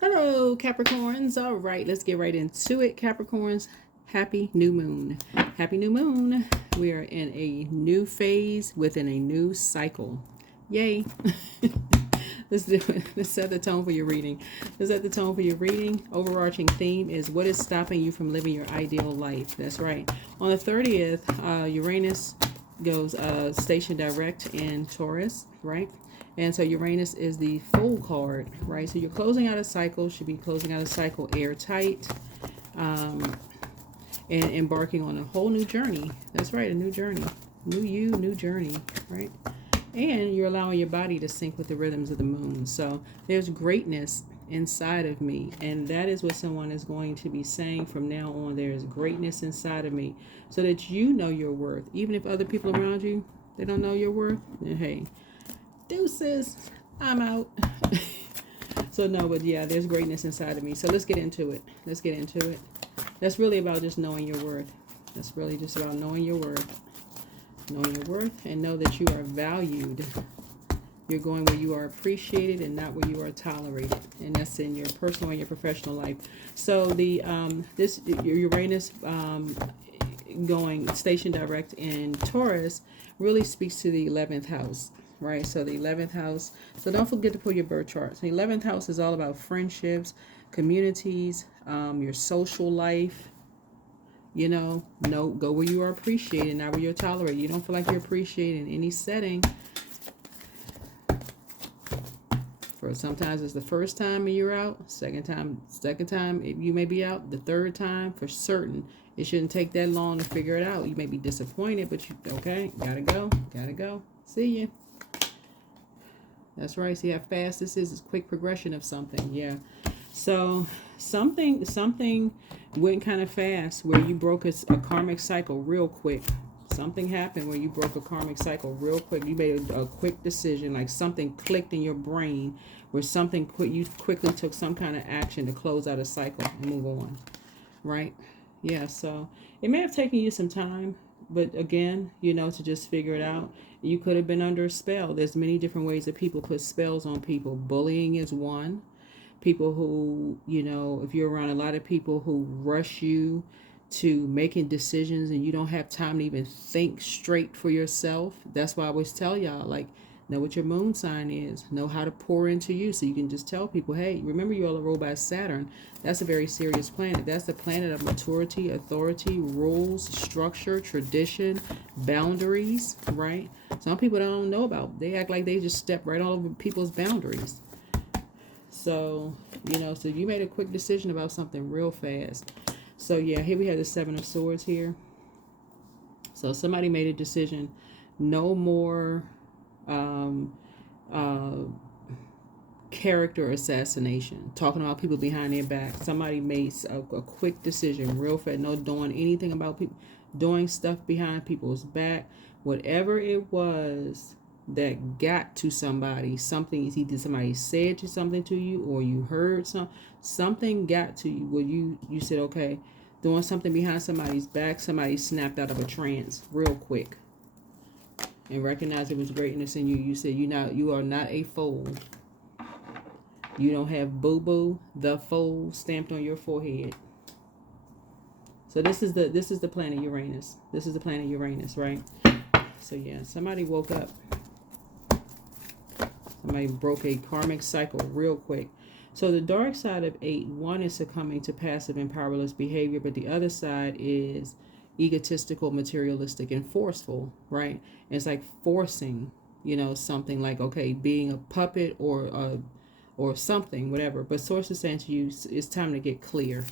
Hello, Capricorns. All right, let's get right into it. Capricorns, happy new moon. Happy new moon. We are in a new phase within a new cycle. Yay. Let's do it. Let's set the tone for your reading. Let's set the tone for your reading. Overarching theme is what is stopping you from living your ideal life. That's right. On the 30th, Uranus goes station direct in Taurus, right? And so Uranus is the full card, right? So you're closing out a cycle, should be closing out a cycle airtight, and embarking on a whole new journey. That's right, a new journey. New you, new journey, right? And you're allowing your body to sync with the rhythms of the moon. So there's greatness inside of me. And that is what someone is going to be saying from now on. There is greatness inside of me. So that you know your worth. Even if other people around you, they don't know your worth, then hey, deuces, I'm out. So no, but yeah, there's greatness inside of me. So let's get into it. Let's get into it. That's really about just knowing your worth. That's really just about knowing your worth. Knowing your worth and know that you are valued. You're going where you are appreciated and not where you are tolerated. And that's in your personal and your professional life. So the this Uranus going station direct in Taurus really speaks to the 11th house. Right, so the 11th house. So don't forget to pull your birth chart. So the 11th house is all about friendships, communities, your social life. You know, go where you are appreciated, not where you're tolerated. You don't feel like you're appreciated in any setting. For sometimes it's the first time you're out. Second time you may be out. The third time, for certain, it shouldn't take that long to figure it out. You may be disappointed, but you okay? Gotta go. See you. That's right. See how fast this is? It's quick progression of something. Yeah. So something went kind of fast where you broke a karmic cycle real quick. Something happened where you broke a karmic cycle real quick. You made a quick decision, like something clicked in your brain where you quickly took some kind of action to close out a cycle and move on. Right? Yeah. So it may have taken you some time, but again, to just figure it out. You could have been under a spell. There's many different ways that people put spells on people. Bullying is one. People who, if you're around a lot of people who rush you to making decisions and you don't have time to even think straight for yourself. That's why I always tell y'all, like, know what your moon sign is. Know how to pour into you so you can just tell people, hey, remember you all are ruled by Saturn. That's a very serious planet. That's the planet of maturity, authority, rules, structure, tradition, boundaries, right? Some people don't know about. They act like they just step right all over people's boundaries. So, so you made a quick decision about something real fast. So yeah, here we have the Seven of Swords here. So somebody made a decision. No more character assassination. Talking about people behind their back. Somebody made a quick decision real fast. No doing anything about people. Doing stuff behind people's back. Whatever it was that got to somebody, either somebody said something to you or you heard something got to you where you said, okay, doing something behind somebody's back, somebody snapped out of a trance real quick and recognized it was greatness in you. You said you are not a fool. You don't have boo-boo, the fool stamped on your forehead. So this is the planet Uranus. This is the planet Uranus, right? So yeah, somebody woke up. Somebody broke a karmic cycle real quick. So the dark side of 8, one is succumbing to passive and powerless behavior, but the other side is egotistical, materialistic, and forceful, right? And it's like forcing, something like, okay, being a puppet or something, whatever. But source is saying to you, it's time to get clear.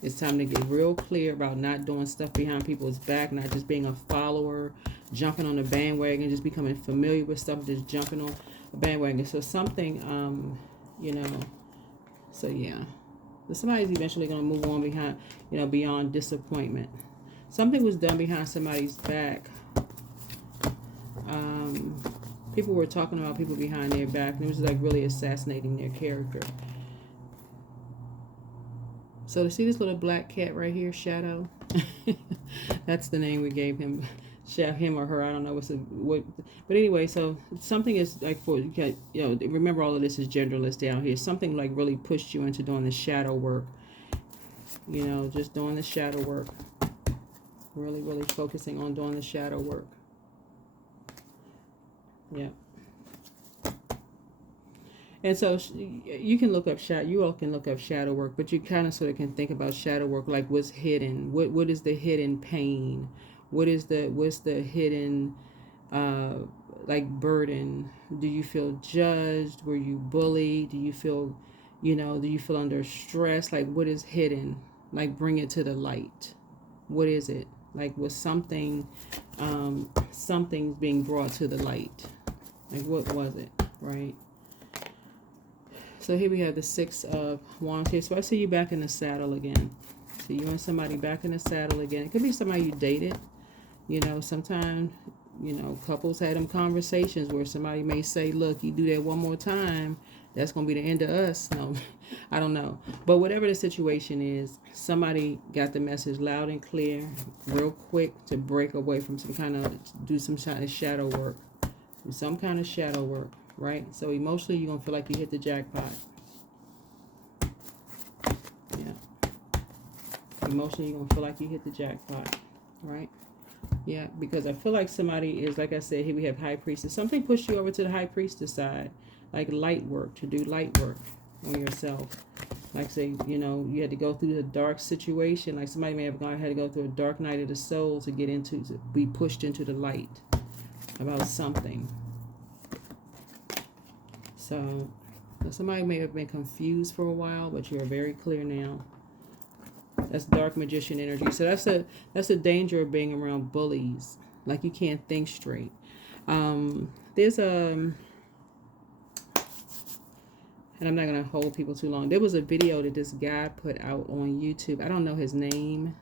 It's time to get real clear about not doing stuff behind people's back, not just being a follower, jumping on the bandwagon, just becoming familiar with stuff, just jumping on a bandwagon. So something, so yeah. But somebody's eventually going to move on behind, beyond disappointment. Something was done behind somebody's back. People were talking about people behind their back, and it was like really assassinating their character. So to see this little black cat right here, Shadow, that's the name we gave him. him or her. I don't know what. But anyway, so something is like for remember all of this is genderless down here. Something like really pushed you into doing the shadow work. Just doing the shadow work. Really, really focusing on doing the shadow work. Yeah. And so you can look up you all can look up shadow work, but you kind of sort of can think about shadow work like what's hidden. What is the hidden pain? What's the hidden like burden? Do you feel judged? Were you bullied? Do you feel under stress? Like what is hidden? Like bring it to the light. What is it? Like was something's being brought to the light? Like what was it? Right? So here we have the 6 of Wands here. So I see you back in the saddle again. So you and somebody back in the saddle again. It could be somebody you dated. Sometimes, couples had them conversations where somebody may say, look, you do that one more time, that's going to be the end of us. No, I don't know. But whatever the situation is, somebody got the message loud and clear, real quick to break away from do some kind of shadow work. Do some kind of shadow work. Right? So emotionally, you're going to feel like you hit the jackpot. Yeah. Emotionally, you're going to feel like you hit the jackpot. Right? Yeah, because I feel like somebody is, like I said, here we have High Priestess. Something pushed you over to the High Priestess side. Like light work, to do light work on yourself. Like say, you had to go through the dark situation. Like somebody may have had to go through a dark night of the soul to be pushed into the light about something. So somebody may have been confused for a while, but you're very clear now. That's dark magician energy. So that's a danger of being around bullies. Like you can't think straight. There's and I'm not gonna hold people too long. There was a video that this guy put out on YouTube. I don't know his name,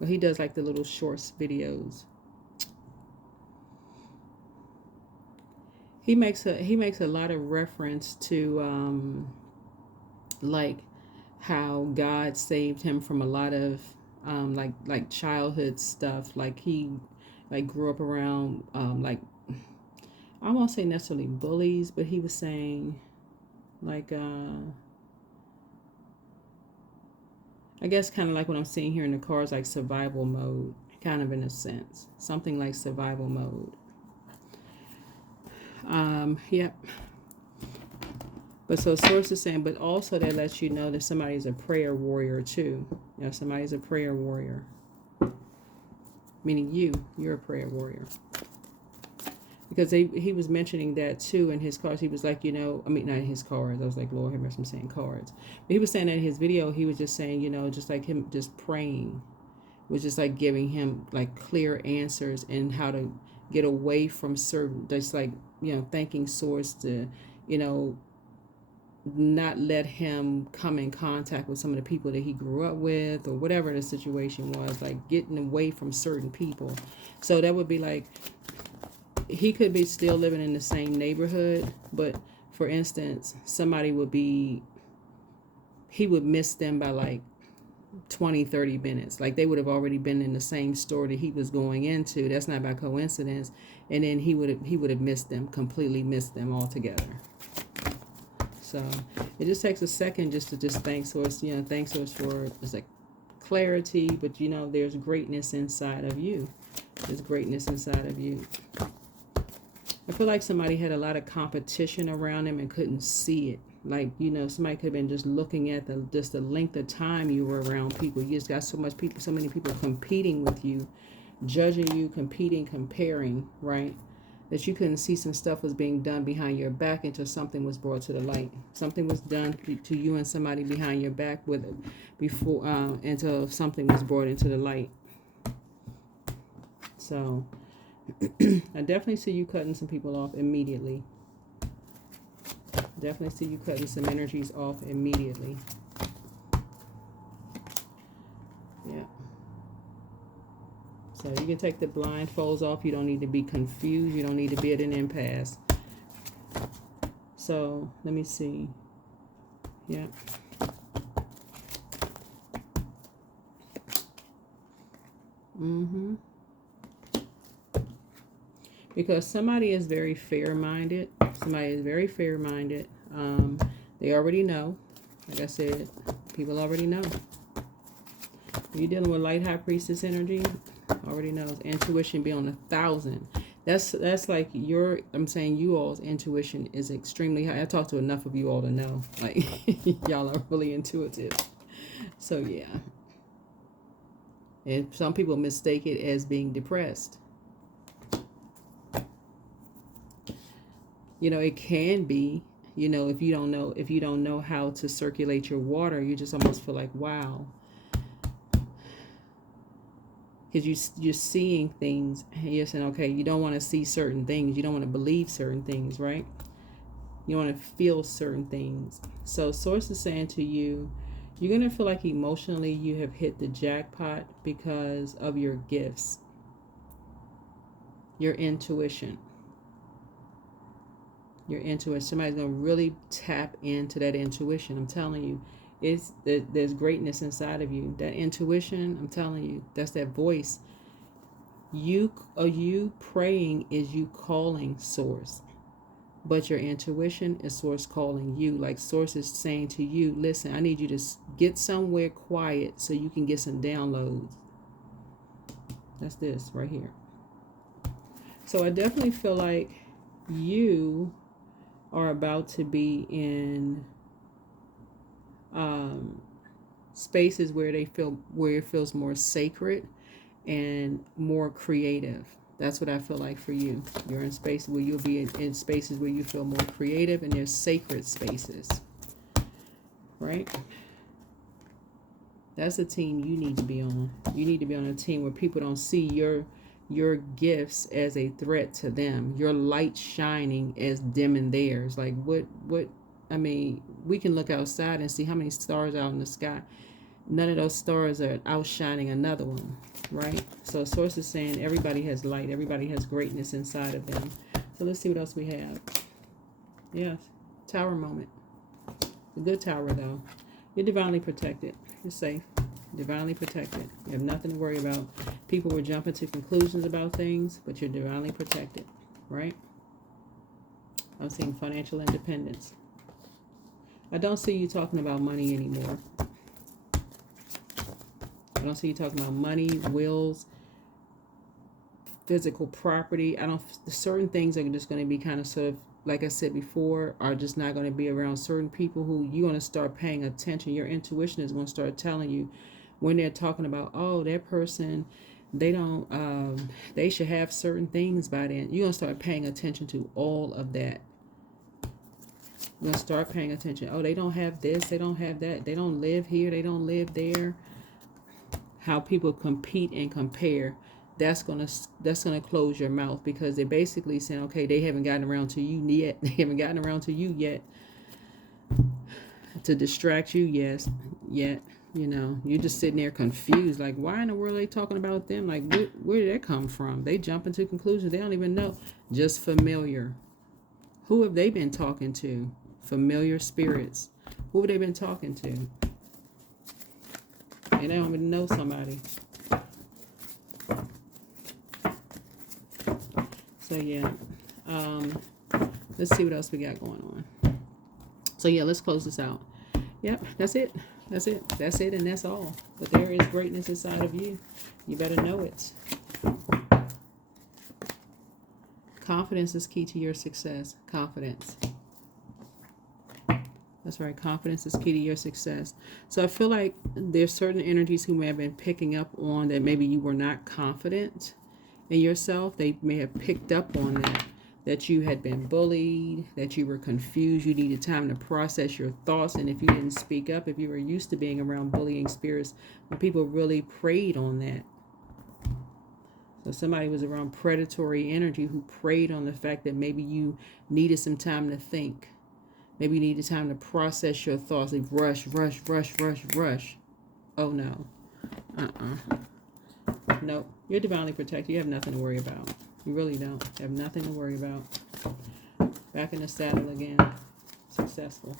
but he does like the little shorts videos. He makes a lot of reference to like how God saved him from a lot of like childhood stuff. Like he grew up around like I won't say necessarily bullies, but he was saying like I guess kind of like what I'm seeing here in the cards, like survival mode, kind of in a sense, something like survival mode. Yep. But so source is saying, but also that lets you know that somebody's a prayer warrior too. Somebody's a prayer warrior. Meaning you're a prayer warrior. Because he was mentioning that too in his cards. He was like, I mean, not in his cards. I was like, Lord have mercy, I'm saying cards. But he was saying that in his video, he was just saying, just like him just praying was just like giving him like clear answers and how to get away from certain, just like, thanking source to, not let him come in contact with some of the people that he grew up with or whatever the situation was, like getting away from certain people. So that would be like, he could be still living in the same neighborhood, but for instance, somebody he would miss them by like 20-30 minutes. Like they would have already been in the same store that he was going into. That's not by coincidence. And then he would have missed them, completely missed them altogether. So it just takes a second just to thank source, thank source for it's like clarity, but there's greatness inside of you. There's greatness inside of you. I feel like somebody had a lot of competition around them and couldn't see it. Like, somebody could have been just looking at the length of time you were around people. You just got so many people competing with you, judging you, competing, comparing, right? That you couldn't see some stuff was being done behind your back until something was brought to the light. Something was done to you and somebody behind your back until something was brought into the light. So I definitely see you cutting some people off immediately. Definitely see you cutting some energies off immediately. Yeah. So you can take the blindfolds off. You don't need to be confused. You don't need to be at an impasse. So let me see. Yeah. Because somebody is very fair-minded. Somebody is very fair-minded. They already know. Like I said, people already know. You're dealing with light high priestess energy. Already knows. Intuition be on 1,000. That's like I'm saying you all's intuition is extremely high. I talked to enough of you all to know. Like, y'all are really intuitive. So, yeah. And some people mistake it as being depressed. You know, it can be, you know, if you don't know how to circulate your water, you just almost feel like, wow. Because you're seeing things, and you're saying, okay, you don't want to see certain things. You don't want to believe certain things, right? You want to feel certain things. So Source is saying to you, you're going to feel like emotionally you have hit the jackpot because of your gifts, your intuition. Your intuition. Somebody's going to really tap into that intuition. I'm telling you, there's greatness inside of you. That intuition, I'm telling you, that's that voice. You praying is you calling Source. But your intuition is Source calling you. Like Source is saying to you, listen, I need you to get somewhere quiet so you can get some downloads. That's this right here. So I definitely feel like you are about to be in spaces where it feels more sacred and more creative. That's what I feel like for you. You're in spaces where you'll be in spaces where you feel more creative, and there's sacred spaces, right? That's a team you need to be on. You need to be on a team where people don't see your gifts as a threat to them, your light shining as dimming theirs. Like what I mean, we can look outside and see how many stars out in the sky. None of those stars are outshining another one, right? So Source is saying everybody has light, everybody has greatness inside of them. So let's see what else we have. Yes, tower moment. A good tower though. You're divinely protected. You're safe. Divinely protected. You have nothing to worry about. People were jumping to conclusions about things, but you're divinely protected, right? I'm seeing financial independence. I don't see you talking about money anymore. I don't see you talking about money, wills, physical property. Certain things are just going to be kind of sort of, like I said before, are just not going to be around certain people who you're going to start paying attention. Your intuition is going to start telling you when they're talking about, oh, that person, they should have certain things by then. You're going to start paying attention to all of that. You're going to start paying attention. Oh, they don't have this, they don't have that, they don't live here, they don't live there. How people compete and compare, that's gonna close your mouth, because they're basically saying, okay, they haven't gotten around to you yet. They haven't gotten around to you yet to distract you. Yet, you know, you're just sitting there confused. Like, why in the world are they talking about them? Like, where did that come from? They jump into conclusions. They don't even know. Just familiar. Who have they been talking to? Familiar spirits. Who have they been talking to? And they don't even know somebody. So yeah, let's see what else we got going on. So yeah, let's close this out. Yep, that's it, and that's all. But there is greatness inside of you. You better know it. Confidence is key to your success. Confidence. That's right. Confidence is key to your success. So I feel like there's certain energies who may have been picking up on that maybe you were not confident in yourself. They may have picked up on that you had been bullied, that you were confused, you needed time to process your thoughts. And if you didn't speak up, if you were used to being around bullying spirits, when people really preyed on that. So somebody was around predatory energy who preyed on the fact that maybe you needed some time to think. Maybe you needed time to process your thoughts. Like rush. Oh, no. Nope. You're divinely protected. You have nothing to worry about. You really don't. You have nothing to worry about. Back in the saddle again. Successful.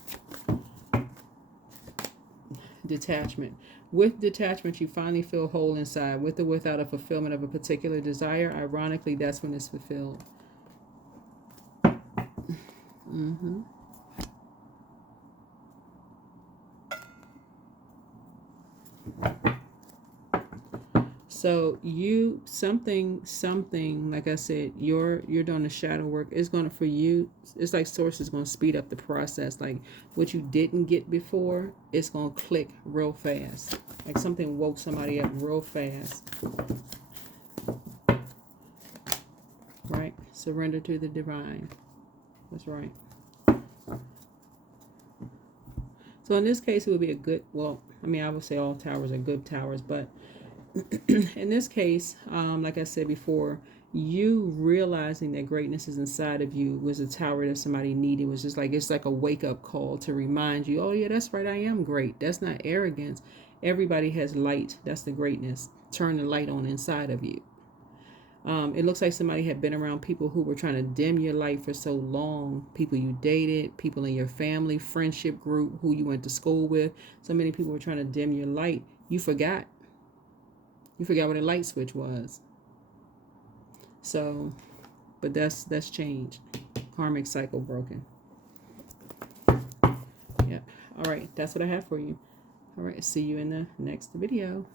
Detachment. With detachment, you finally feel whole inside. With or without a fulfillment of a particular desire, ironically, that's when it's fulfilled. Mm-hmm. So you something like I said, you're doing the shadow work. It's gonna for you. It's like source is gonna speed up the process. Like what you didn't get before, it's gonna click real fast. Like something woke somebody up real fast. Right? Surrender to the divine. That's right. So in this case, it would be a good. Well, I mean, I would say all towers are good towers, but in this case, like I said before, you realizing that greatness is inside of you was a tower that somebody needed. It was just like it's like a wake up call to remind you, oh yeah, that's right, I am great. That's not arrogance. Everybody has light. That's the greatness. Turn the light on inside of you. It looks like somebody had been around people who were trying to dim your light for so long. People you dated, people in your family, friendship group, who you went to school with. So many people were trying to dim your light. You forgot. You forgot what a light switch was. So, but that's changed. Karmic cycle broken. Yep. All right. That's what I have for you. All right. See you in the next video.